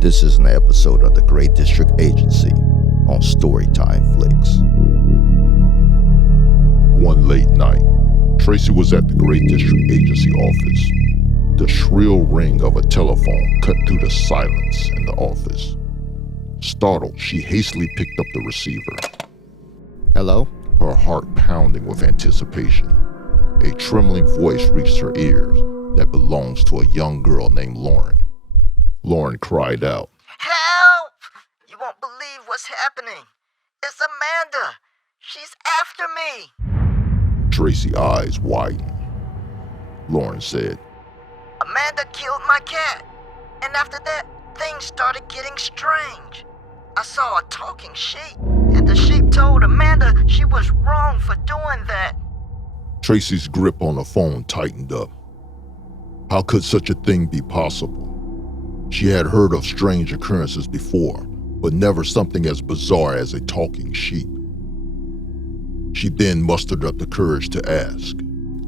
This is an episode of the Great District Agency on Storytime Flix. One late night, Tracy was at the Great District Agency office. The shrill ring of a telephone cut through the silence in the office. Startled, she hastily picked up the receiver. Hello? Her heart pounding with anticipation. A trembling voice reached her ears that belongs to a young girl named Lauren. Lauren cried out, "Help! You won't believe what's happening. It's Amanda. She's after me." Tracy's eyes widened. Lauren said, Amanda killed my cat. And after that, things started getting strange. I saw a talking sheep, and the sheep told Amanda she was wrong for doing that. Tracy's grip on the phone tightened up. How could such a thing be possible? She had heard of strange occurrences before, but never something as bizarre as a talking sheep. She then mustered up the courage to ask,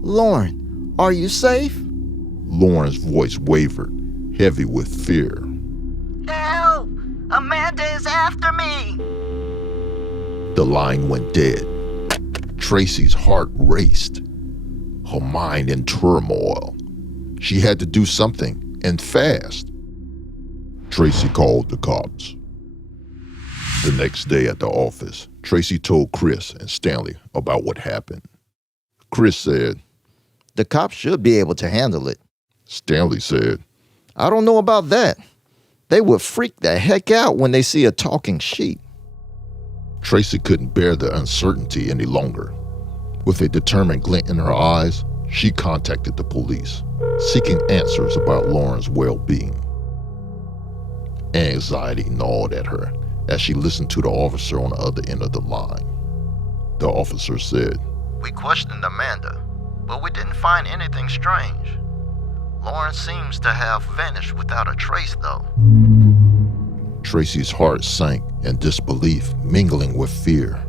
Lauren, are you safe? Lauren's voice wavered, heavy with fear. Help! Amanda is after me. The line went dead. Tracy's heart raced, her mind in turmoil. She had to do something, and fast. Tracy called the cops. The next day at the office, Tracy told Chris and Stanley about what happened. Chris said, The cops should be able to handle it. Stanley said, I don't know about that. They would freak the heck out when they see a talking sheep. Tracy couldn't bear the uncertainty any longer. With a determined glint in her eyes, she contacted the police, seeking answers about Lauren's well-being. Anxiety gnawed at her as she listened to the officer on the other end of the line. The officer said, We questioned Amanda, but we didn't find anything strange. Lauren seems to have vanished without a trace, though. Tracy's heart sank in disbelief, mingling with fear.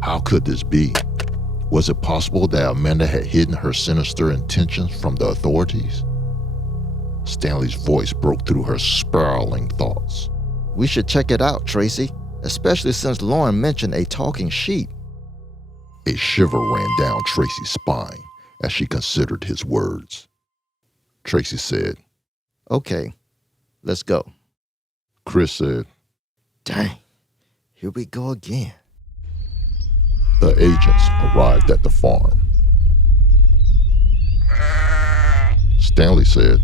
How could this be? Was it possible that Amanda had hidden her sinister intentions from the authorities? Stanley's voice broke through her spiraling thoughts. We should check it out, Tracy, especially since Lauren mentioned a talking sheep. A shiver ran down Tracy's spine as she considered his words. Tracy said, Okay, let's go. Chris said, Dang, here we go again. The agents arrived at the farm. Stanley said,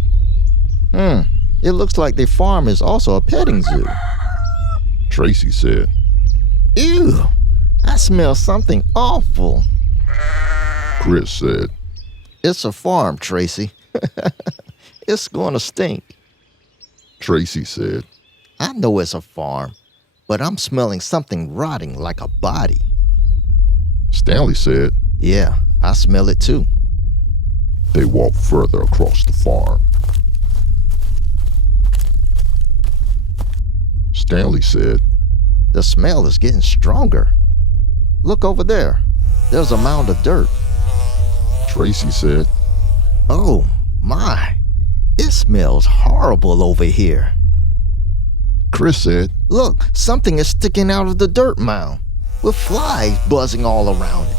It looks like the farm is also a petting zoo. Tracy said, Ew, I smell something awful. Chris said, It's a farm, Tracy. It's going to stink. Tracy said, I know it's a farm, but I'm smelling something rotting like a body. Stanley said, Yeah, I smell it too. They walked further across the farm. Stanley said, The smell is getting stronger. Look over there. There's a mound of dirt. Tracy said, Oh, my. It smells horrible over here. Chris said, Look, something is sticking out of the dirt mound, with flies buzzing all around it.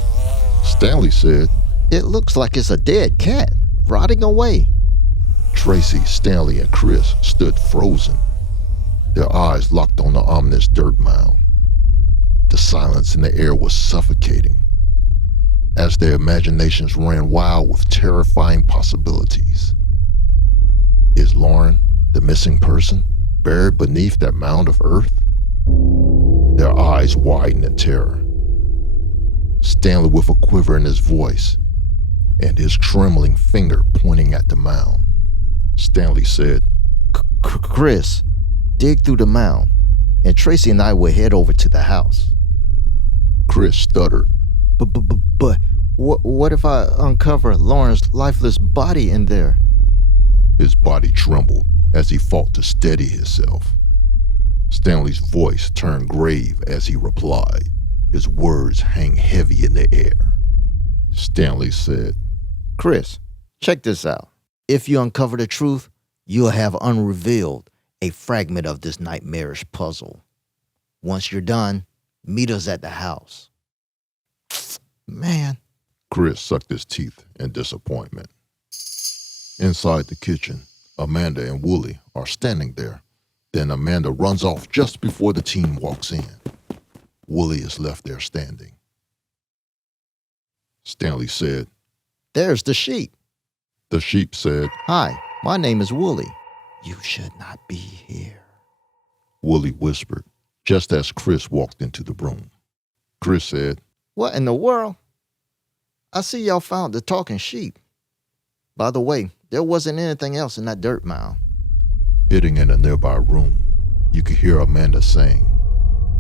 Stanley said, It looks like it's a dead cat, rotting away. Tracy, Stanley, and Chris stood frozen, their eyes locked on the ominous dirt mound. The silence in the air was suffocating, as their imaginations ran wild with terrifying possibilities. Is Lauren, the missing person, buried beneath that mound of earth? Their eyes widened in terror. Stanley with a quiver in his voice and his trembling finger pointing at the mound. Stanley said, Chris, dig through the mound, and Tracy and I will head over to the house. Chris stuttered. But what if I uncover Lauren's lifeless body in there? His body trembled as he fought to steady himself. Stanley's voice turned grave as he replied, his words hang heavy in the air. Stanley said, Chris, check this out. If you uncover the truth, you'll have unrevealed a fragment of this nightmarish puzzle. Once you're done, meet us at the house. Man. Chris sucked his teeth in disappointment. Inside the kitchen, Amanda and Wooly are standing there. Then Amanda runs off just before the team walks in. Wooly is left there standing. Stanley said, There's the sheep. The sheep said, Hi, my name is Wooly. You should not be here. Wooly whispered, just as Chris walked into the room. Chris said, What in the world? I see y'all found the talking sheep. By the way, there wasn't anything else in that dirt mound. Hitting in a nearby room, you could hear Amanda saying,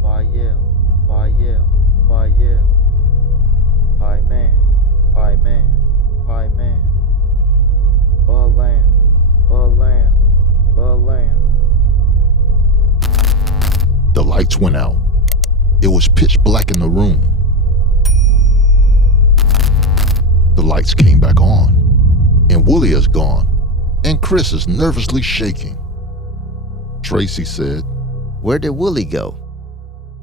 By yell, by yell, by yell. By man, by man, by man. A lamb, a lamb, a lamb. The lights went out. It was pitch black in the room. The lights came back on, and Wooly is gone, and Chris is nervously shaking. Tracy said, Where did Wooly go?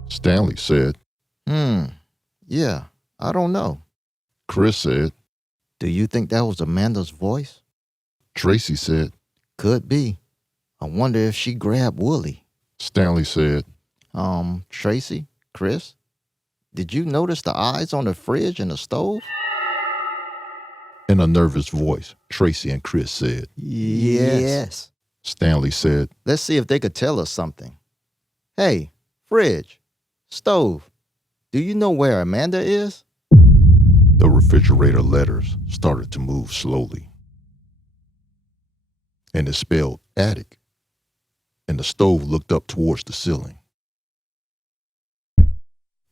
Stanley said, Yeah, I don't know. Chris said, Do you think that was Amanda's voice? Tracy said, Could be. I wonder if she grabbed Wooly. Stanley said, Tracy, Chris, did you notice the eyes on the fridge and the stove? In a nervous voice, Tracy and Chris said, Yes. Stanley said, Let's see if they could tell us something. Hey, fridge, stove, do you know where Amanda is? The refrigerator letters started to move slowly. And it spelled attic. And the stove looked up towards the ceiling.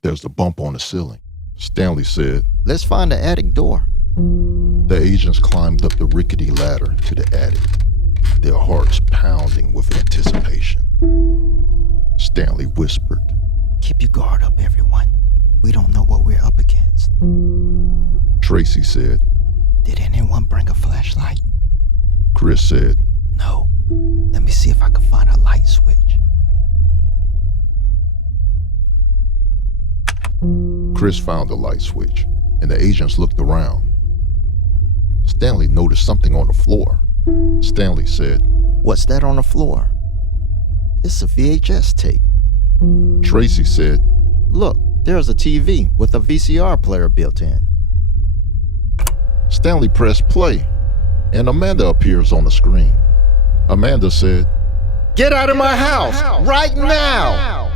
There's a bump on the ceiling. Stanley said, Let's find the attic door. The agents climbed up the rickety ladder to the attic, their hearts pounding with anticipation. Stanley whispered, Keep your guard up, everyone. We don't know what we're up against. Tracy said, Did anyone bring a flashlight? Chris said, No. Let me see if I can find a light switch. Chris found the light switch, and the agents looked around. Stanley noticed something on the floor. Stanley said, What's that on the floor? It's a VHS tape. Tracy said, Look, there's a TV with a VCR player built in. Stanley pressed play, and Amanda appears on the screen. Amanda said, Get out of my house right now!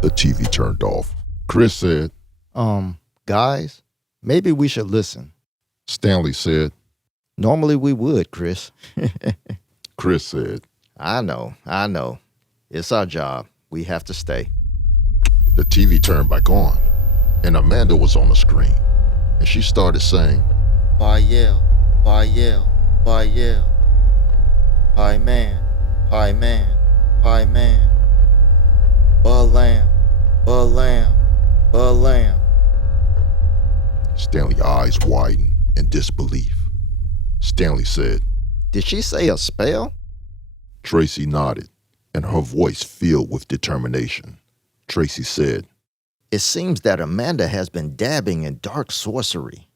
The TV turned off. Chris said, Guys, maybe we should listen. Stanley said, Normally we would, Chris. Chris said, I know. It's our job. We have to stay. The TV turned back on, and Amanda was on the screen, and she started saying, By yell, by yell, by yell. By man, by man, by man. A lamb, a lamb, a lamb. Stanley's eyes widened in disbelief. Stanley said, Did she say a spell? Tracy nodded, and her voice filled with determination. Tracy said, It seems that Amanda has been dabbing in dark sorcery.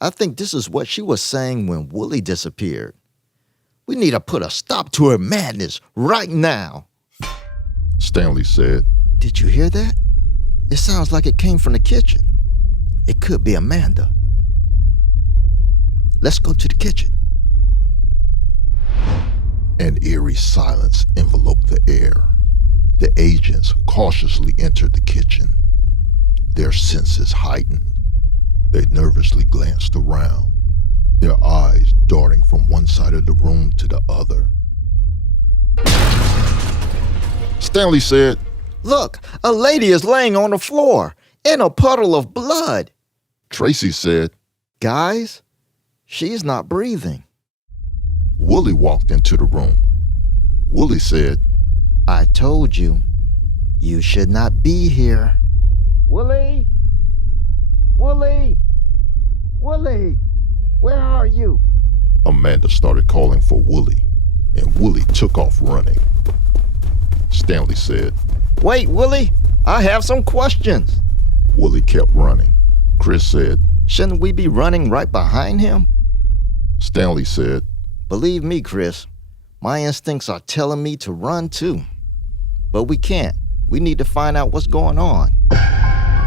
I think this is what she was saying when Wooly disappeared. We need to put a stop to her madness right now. Stanley said, Did you hear that? It sounds like it came from the kitchen. It could be Amanda. Let's go to the kitchen. An eerie silence enveloped the air. The agents cautiously entered the kitchen, their senses heightened. They nervously glanced around, their eyes darting from one side of the room to the other. Stanley said, Look, a lady is laying on the floor in a puddle of blood. Tracy said, Guys, she's not breathing. Wooly walked into the room. Wooly said, I told you, you should not be here. Wooly! Wooly! Wooly! Where are you? Amanda started calling for Wooly, and Wooly took off running. Stanley said. Wait, Willie, I have some questions. Willie kept running. Chris said. Shouldn't we be running right behind him? Stanley said. Believe me, Chris, my instincts are telling me to run too. But we can't. We need to find out what's going on.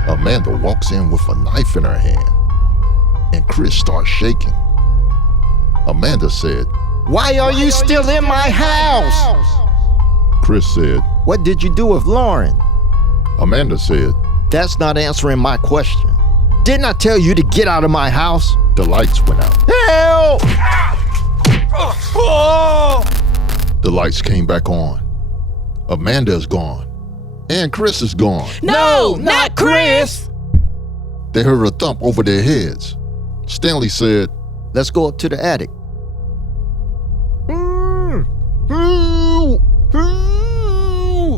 Amanda walks in with a knife in her hand, and Chris starts shaking. Amanda said, Why are you still in my house? Chris said, What did you do with Lauren? Amanda said, That's not answering my question. Didn't I tell you to get out of my house? the lights went out. Help! The lights came back on. Amanda is gone, and Chris is gone. No, not Chris! They heard a thump over their heads. Stanley said, Let's go up to the attic.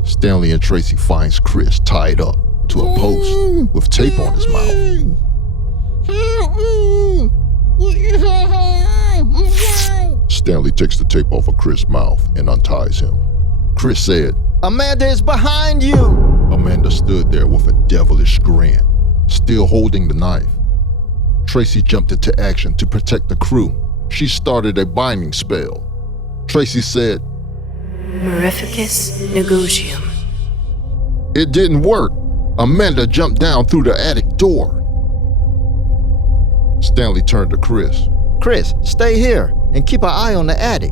Stanley and Tracy finds Chris tied up to a post with tape on his mouth. Stanley takes the tape off of Chris' mouth and unties him. Chris said, Amanda is behind you! Amanda stood there with a devilish grin, still holding the knife. Tracy jumped into action to protect the crew. She started a binding spell. Tracy said, Maleficus negotium. It didn't work. Amanda jumped down through the attic door. Stanley turned to Chris. Chris, stay here and keep an eye on the attic.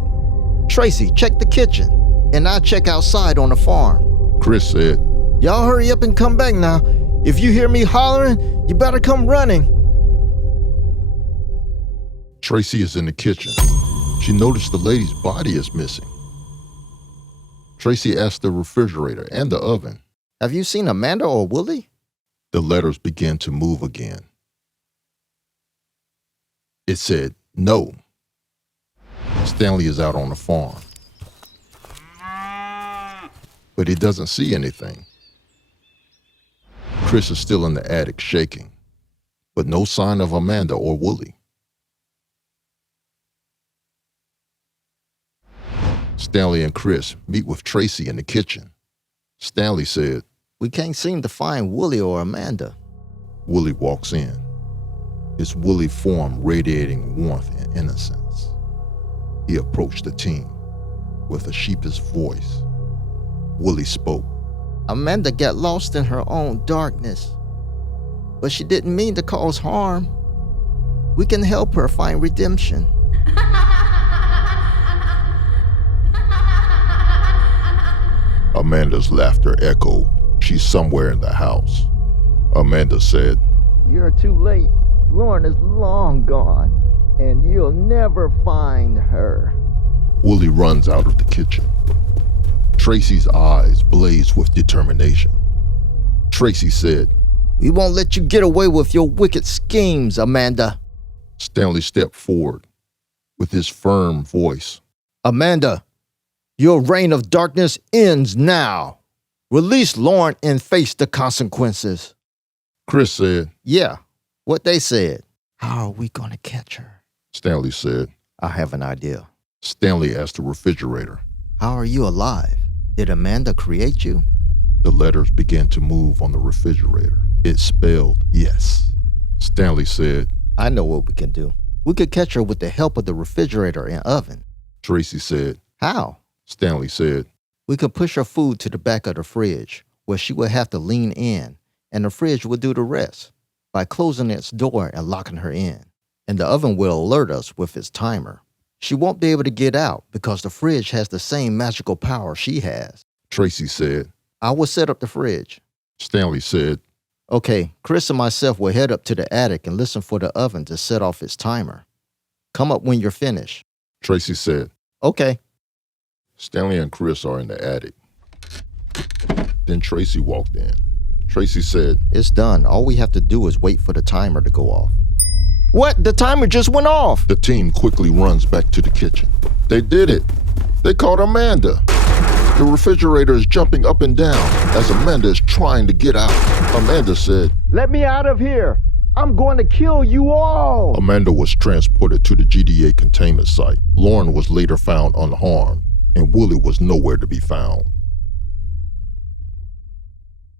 Tracy, check the kitchen, and I'll check outside on the farm. Chris said, Y'all hurry up and come back now. If you hear me hollering, you better come running. Tracy is in the kitchen. She noticed the lady's body is missing. Tracy asked the refrigerator and the oven. Have you seen Amanda or Willie? The letters began to move again. It said, no. Stanley is out on the farm, but he doesn't see anything. Chris is still in the attic shaking, but no sign of Amanda or Willie. Stanley and Chris meet with Tracy in the kitchen. Stanley said, We can't seem to find Willie or Amanda. Willie walks in, his woolly form radiating warmth and innocence. He approached the team with a sheepish voice. Willie spoke. Amanda got lost in her own darkness, but she didn't mean to cause harm. We can help her find redemption. Amanda's laughter echoed. She's somewhere in the house. Amanda said, You're too late. Lauren is long gone, and you'll never find her. Willie runs out of the kitchen. Tracy's eyes blaze with determination. Tracy said, We won't let you get away with your wicked schemes, Amanda. Stanley stepped forward with his firm voice. Amanda, your reign of darkness ends now. Release Lauren and face the consequences. Chris said, Yeah, what they said. How are we gonna catch her? Stanley said. I have an idea. Stanley asked the refrigerator. How are you alive? Did Amanda create you? The letters began to move on the refrigerator. It spelled yes. Stanley said, I know what we can do. We could catch her with the help of the refrigerator and oven. Tracy said. How? Stanley said, We could push her food to the back of the fridge, where she would have to lean in, and the fridge would do the rest by closing its door and locking her in. And the oven will alert us with its timer. She won't be able to get out because the fridge has the same magical power she has. Tracy said. I will set up the fridge. Stanley said, Okay, Chris and myself will head up to the attic and listen for the oven to set off its timer. Come up when you're finished. Tracy said. Okay. Stanley and Chris are in the attic. Then Tracy walked in. Tracy said, It's done. All we have to do is wait for the timer to go off. What? The timer just went off. The team quickly runs back to the kitchen. They did it. They caught Amanda. The refrigerator is jumping up and down as Amanda is trying to get out. Amanda said, Let me out of here. I'm going to kill you all. Amanda was transported to the GDA containment site. Lauren was later found unharmed, and Willie was nowhere to be found.